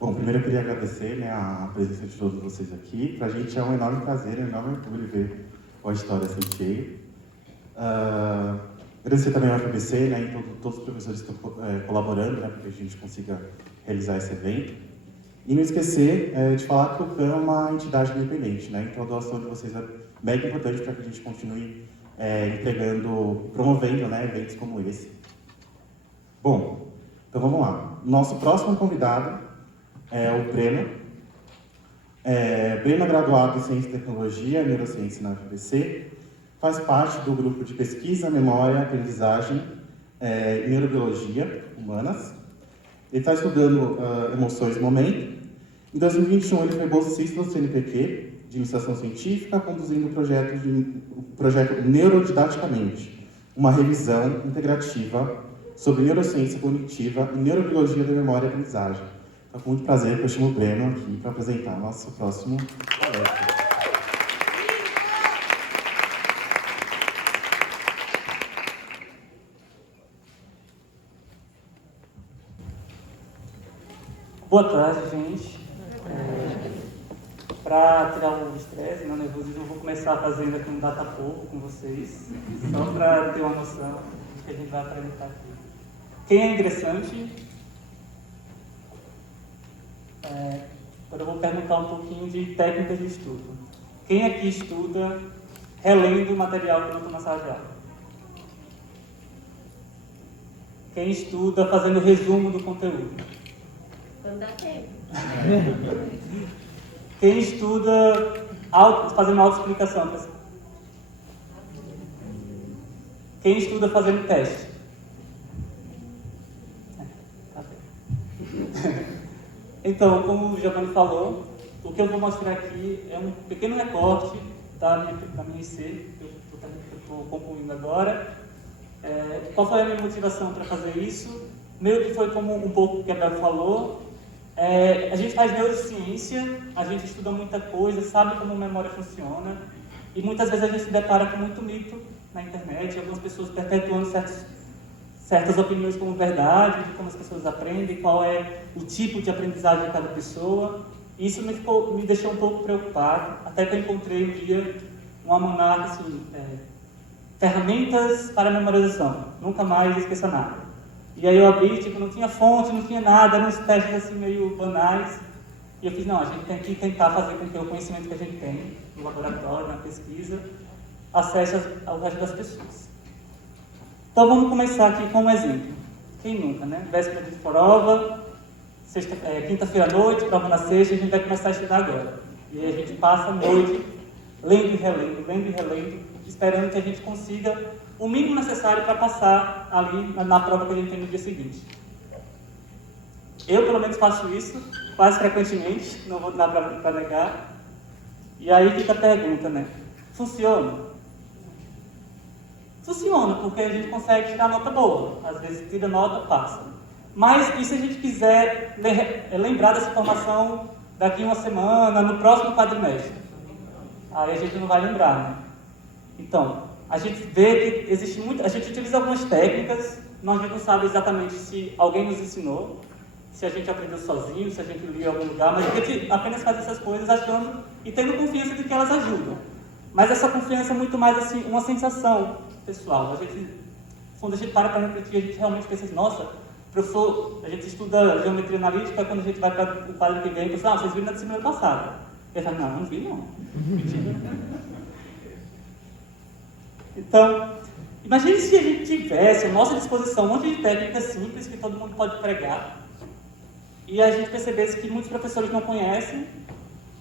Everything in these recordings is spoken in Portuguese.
Bom, primeiro eu queria agradecer, né, a presença de todos vocês aqui. Para a gente é um enorme prazer, um enorme orgulho ver o auditório assim cheio. Agradecer também ao FBC, né, e todos os professores que estão colaborando, né, para que a gente consiga realizar esse evento. E não esquecer de falar que o CAM é uma entidade independente, né, então a doação de vocês é mega importante para que a gente continue promovendo, né, eventos como esse. Bom, então vamos lá. Nosso próximo convidado é o Breno. Breno é graduado em Ciência e Tecnologia e Neurociência na UFBC, faz parte do grupo de pesquisa, memória, aprendizagem e neurobiologia humanas. Ele está estudando emoções no momento. Em 2021, ele foi bolsista do CNPq, de iniciação científica, conduzindo o projeto Neurodidaticamente, uma revisão integrativa sobre neurociência cognitiva e neurobiologia da memória e aprendizagem. Então, com muito prazer que eu chamo o Breno aqui para apresentar nosso próximo palestra. Boa tarde, gente. Para tirar o estresse e o nervosismo, eu vou começar fazendo aqui um datapoco com vocês, só para ter uma noção do que a gente vai apresentar aqui. Quem é ingressante? Agora eu vou perguntar um pouquinho de técnicas de estudo. Quem aqui estuda relendo o material que eu estou na sala de aula? Quem estuda fazendo resumo do conteúdo? Quando dá tempo. Quem estuda fazendo autoexplicação, pessoal? Quem estuda fazendo teste? Tá bem. Então, como o Giovanni falou, o que eu vou mostrar aqui é um pequeno recorte da minha IC, que eu estou concluindo agora. Qual foi a minha motivação para fazer isso? Meio que foi como um pouco o que a Bel falou. A gente faz neurociência, a gente estuda muita coisa, sabe como a memória funciona, e muitas vezes a gente se depara com muito mito na internet, algumas pessoas perpetuando certas opiniões como verdade, de como as pessoas aprendem, qual é o tipo de aprendizagem de cada pessoa. Isso me deixou um pouco preocupado, até que eu encontrei um dia um almanaque, assim, ferramentas para memorização, nunca mais esqueça nada. E aí eu abri, não tinha fonte, não tinha nada, eram uns testes assim meio banais. E eu fiz, não, a gente tem que tentar fazer com que o conhecimento que a gente tem no laboratório, na pesquisa, acesse ao resto das pessoas. Então vamos começar aqui com um exemplo. Quem nunca, né? Véspera de prova, quinta-feira à noite, prova na sexta, a gente vai começar a estudar agora. E aí a gente passa a noite lendo e relendo, esperando que a gente consiga o mínimo necessário para passar ali na prova que a gente tem no dia seguinte. Eu, pelo menos, faço isso quase frequentemente, não vou dar para negar. E aí fica a pergunta, né? Funciona? Funciona, porque a gente consegue tirar nota boa. Às vezes tira nota, passa. Mas e se a gente quiser lembrar dessa informação daqui uma semana, no próximo quadrimestre? Aí a gente não vai lembrar, né? Então, a gente vê que existe a gente utiliza algumas técnicas, nós não sabemos exatamente se alguém nos ensinou, se a gente aprendeu sozinho, se a gente viu em algum lugar, mas a gente apenas faz essas coisas achando e tendo confiança de que elas ajudam. Mas essa confiança é muito mais assim, uma sensação pessoal. Quando a gente para refletir, a gente realmente pensa assim, nossa, professor, a gente estuda geometria analítica, quando a gente vai para o quadro que vem, pensa, vocês viram na disciplina passada. Eu falo, não vi não. Mentira. Então, imagine se a gente tivesse à nossa disposição um monte de técnicas simples que todo mundo pode pregar e a gente percebesse que muitos professores não conhecem,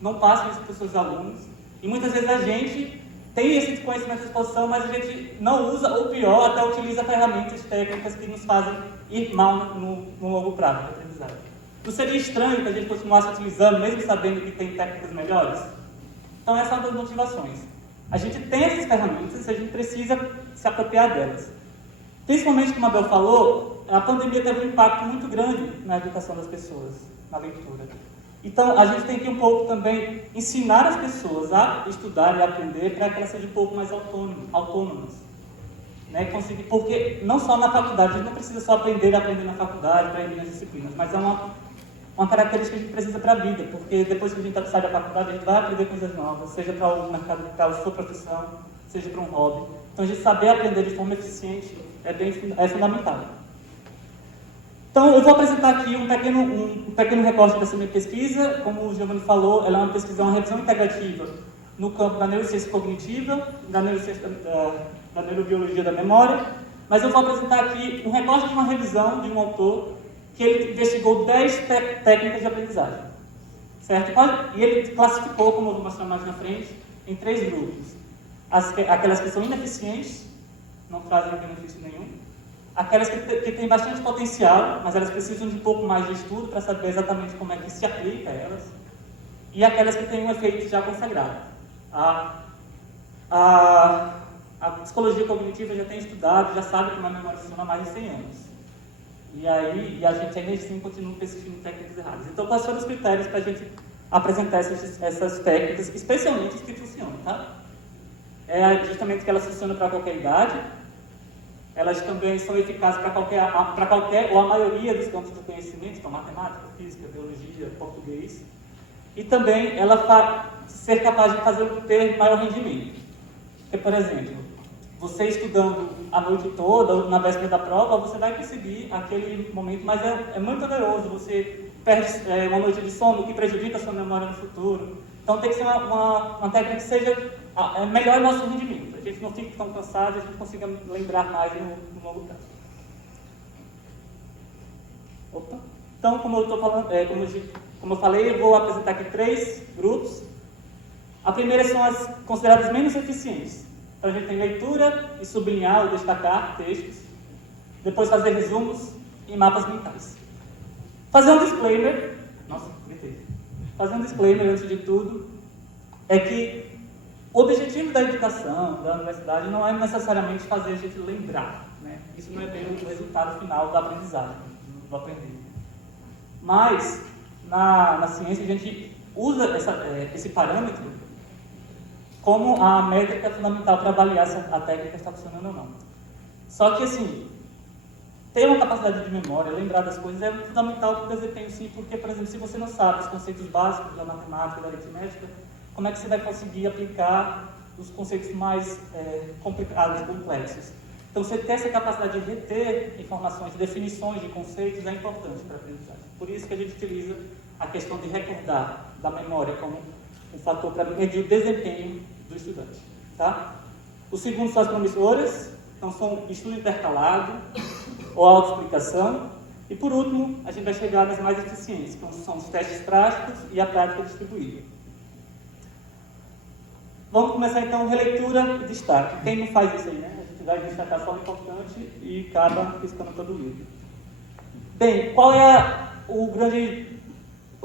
não passam isso para os seus alunos e muitas vezes a gente tem esse conhecimento à disposição, mas a gente não usa, ou pior, até utiliza ferramentas técnicas que nos fazem ir mal no longo prazo de aprendizagem. Não seria estranho que a gente continuasse utilizando, mesmo sabendo que tem técnicas melhores? Então essa é uma das motivações. A gente tem essas ferramentas, a gente precisa se apropriar delas. Principalmente, como a Bel falou, a pandemia teve um impacto muito grande na educação das pessoas, na leitura. Então, a gente tem que um pouco também ensinar as pessoas a estudar e aprender para que elas sejam um pouco mais autônomas. Né? Porque não só na faculdade, a gente não precisa só aprender na faculdade, aprender nas disciplinas, mas é uma característica que a gente precisa para a vida, porque depois que a gente sai da faculdade, a gente vai aprender coisas novas, seja para o mercado, para a sua profissão, seja para um hobby. Então, a gente saber aprender de forma eficiente é fundamental. Então, eu vou apresentar aqui um pequeno recorte dessa minha pesquisa. Como o Giovanni falou, ela é uma pesquisa, uma revisão integrativa no campo da neurociência cognitiva, da neurobiologia da memória, mas eu vou apresentar aqui um recorte de uma revisão de um autor que ele investigou 10 técnicas de aprendizagem, certo? E ele classificou, como eu vou mostrar mais na frente, em 3 grupos. Aquelas que são ineficientes, não trazem benefício nenhum, aquelas que têm bastante potencial, mas elas precisam de um pouco mais de estudo para saber exatamente como é que se aplica a elas, e aquelas que têm um efeito já consagrado. A psicologia cognitiva já tem estudado, já sabe como a memória funciona há mais de 100 anos. E a gente ainda assim continua pesquisando técnicas erradas. Então, quais foram os critérios para a gente apresentar essas técnicas, especialmente as que funcionam, tá? É justamente que elas funcionam para qualquer idade, elas também são eficazes para qualquer ou a maioria dos campos do conhecimento, então matemática, física, biologia, português, e também ela ser capaz de ter maior rendimento. Porque, por exemplo, você estudando a noite toda, na véspera da prova, você vai conseguir aquele momento, mas é muito oneroso, você perde uma noite de sono, que prejudica a sua memória no futuro. Então tem que ser uma técnica que seja melhor o nosso rendimento. A gente não fique tão cansado, a gente consiga lembrar mais no longo prazo. Opa. Então, como eu falei, eu vou apresentar aqui 3 grupos. A primeira são as consideradas menos eficientes. Então, a gente tem leitura e sublinhar ou destacar textos. Depois fazer resumos e mapas mentais. Fazer um disclaimer. Nossa, gritei. Fazer um disclaimer antes de tudo é que o objetivo da educação, da universidade, não é necessariamente fazer a gente lembrar, né? Isso não é bem o resultado final da aprendizagem, do aprender. Mas, na ciência, a gente usa esse parâmetro como a métrica fundamental para avaliar se a técnica está funcionando ou não. Só que, assim, ter uma capacidade de memória, lembrar das coisas, é fundamental para o desempenho, sim, porque, por exemplo, se você não sabe os conceitos básicos da matemática, da aritmética, como é que você vai conseguir aplicar os conceitos mais complicados, complexos? Então, você ter essa capacidade de reter informações, definições de conceitos é importante para a aprendizagem. Por isso que a gente utiliza a questão de recordar da memória como um fator para medir o desempenho do estudante. Tá? O segundo são as promissoras, então são estudo intercalado ou autoexplicação. E, por último, a gente vai chegar nas mais eficientes, que são os testes práticos e a prática distribuída. Vamos começar então releitura e destaque. Quem não faz isso aí, né? A gente vai destacar só o importante e acaba riscando todo o livro. Bem, qual é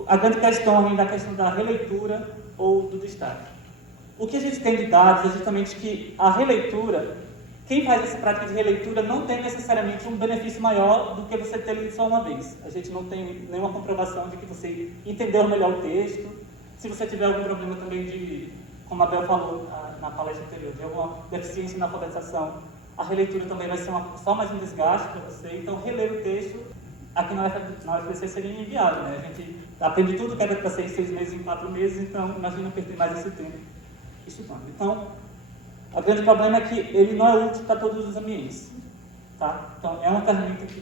a grande questão ainda, a questão da releitura ou do destaque? O que a gente tem de dados é justamente que a releitura, quem faz essa prática de releitura não tem necessariamente um benefício maior do que você ter lido só uma vez. A gente não tem nenhuma comprovação de que você entendeu melhor o texto. Se você tiver algum problema também como a Bel falou na palestra anterior, de alguma deficiência na alfabetização, a releitura também vai ser só mais um desgaste para você. Então, reler o texto, aqui na UFBC seria inviável, né? A gente aprende tudo que era para ser em 6 meses, em 4 meses, então imagina perder mais esse tempo estudando. Então, o grande problema é que ele não é útil para todos os ambientes. Tá? Então, é uma ferramenta que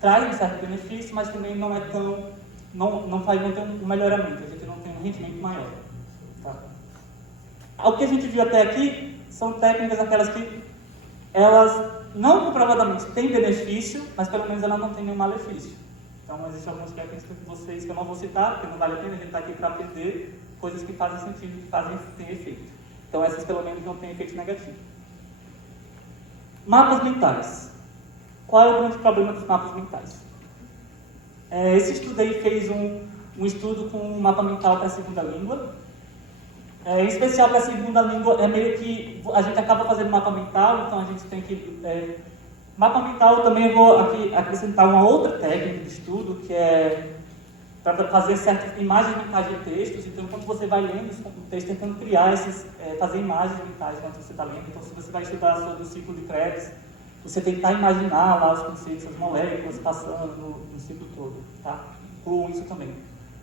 traz um certo benefício, mas também não é tão... não tem um melhoramento, a gente não tem um rendimento maior. Tá? O que a gente viu até aqui são técnicas aquelas que elas não comprovadamente têm benefício, mas pelo menos elas não têm nenhum malefício. Então, existem algumas técnicas que eu não vou citar, porque não vale a pena, a gente está aqui para aprender coisas que fazem sentido, que têm efeito. Então, essas pelo menos não têm efeito negativo. Mapas mentais. Qual é o grande problema dos mapas mentais? Esse estudo aí fez um estudo com um mapa mental para a segunda língua. Em especial para a segunda língua, é meio que a gente acaba fazendo mapa mental, então a gente tem que... mapa mental também eu vou aqui acrescentar uma outra técnica de estudo, que é para fazer certas imagens mentais de textos. Então, quando você vai lendo o texto, tentando criar fazer imagens mentais enquanto você está lendo. Então, se você vai estudar sobre o ciclo de Krebs, você tentar imaginar lá os conceitos, as moléculas passando no ciclo todo, tá? incluam isso também.